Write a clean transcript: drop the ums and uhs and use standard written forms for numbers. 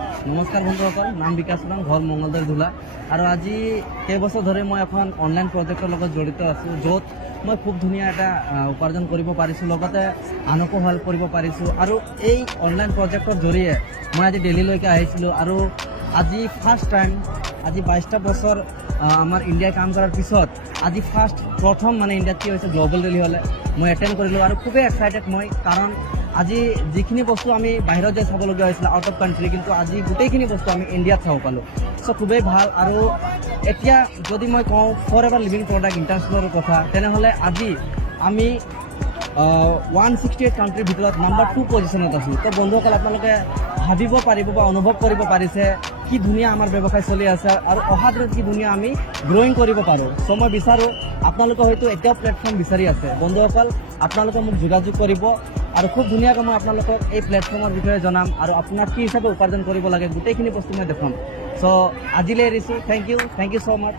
নমস্কাৰ বন্ধুসকল, নাম বিকাশ চৰণ, ঘৰ মঙ্গলদৈ ধুলা। আৰু আজি কেইবছৰ ধৰি মই এখন অনলাইন প্ৰজেক্টৰ লগত জড়িত আছোঁ, য'ত মই খুব ধুনীয়া এটা উপাৰ্জন কৰিব পাৰিছোঁ, লগতে আনকো হেল্প কৰিব পাৰিছোঁ। আৰু এই অনলাইন প্ৰজেক্টৰ জৰিয়ে মই আজি দিল্লীলৈকে আহিছিলোঁ। আৰু আজি ফাৰ্ষ্ট টাইম, আজি 22টা বছৰ আমাৰ ইণ্ডিয়াই কাম কৰাৰ পিছত আজি প্ৰথম মানে ইণ্ডিয়াত কি হৈছে গ্ল'বেল ৰেলী হ'লে মই এটেণ্ড কৰিলোঁ। আৰু খুবেই এক্সাইটেড মই, কাৰণ আজি যিখিনি বস্তু আমি বাহিৰত যাই চাবলগীয়া হৈছিলে আউট অফ কাণ্ট্ৰি, কিন্তু আজি গোটেইখিনি বস্তু আমি ইণ্ডিয়াত চাব পালোঁ। চ' খুবেই ভাল। আৰু এতিয়া যদি মই কওঁ ফৰ এভাৰ লিভিং প্ৰডাক্ট ইণ্টাৰনেশ্যনেলৰ কথা, তেনেহ'লে আজি আমি 168 কাণ্ট্ৰিৰ ভিতৰত নম্বৰ 2 পজিশ্যনত আছোঁ। তো বন্ধুসকল, আপোনালোকে ভাবিব পাৰিব বা অনুভৱ কৰিব পাৰিছে কি ধুনীয়া আমাৰ ব্যৱসায় চলি আছে আৰু অহা দিনত কি ধুনীয়া আমি গ্ৰ'য়িং কৰিব পাৰোঁ। চ' মই বিচাৰোঁ আপোনালোকে হয়তো এতিয়াও প্লেটফৰ্ম বিচাৰি আছে। বন্ধুসকল, আপোনালোকে মোক যোগাযোগ কৰিব আৰু খুব ধুনীয়াকৈ মই আপোনালোকক এই প্লেটফৰ্মৰ বিষয়ে জনাম আৰু আপোনাক কি হিচাপে উপাৰ্জন কৰিব লাগে গোটেইখিনি বস্তু মই দেখাম। চ' আজিলৈ এৰিছোঁ। Thank you so' much.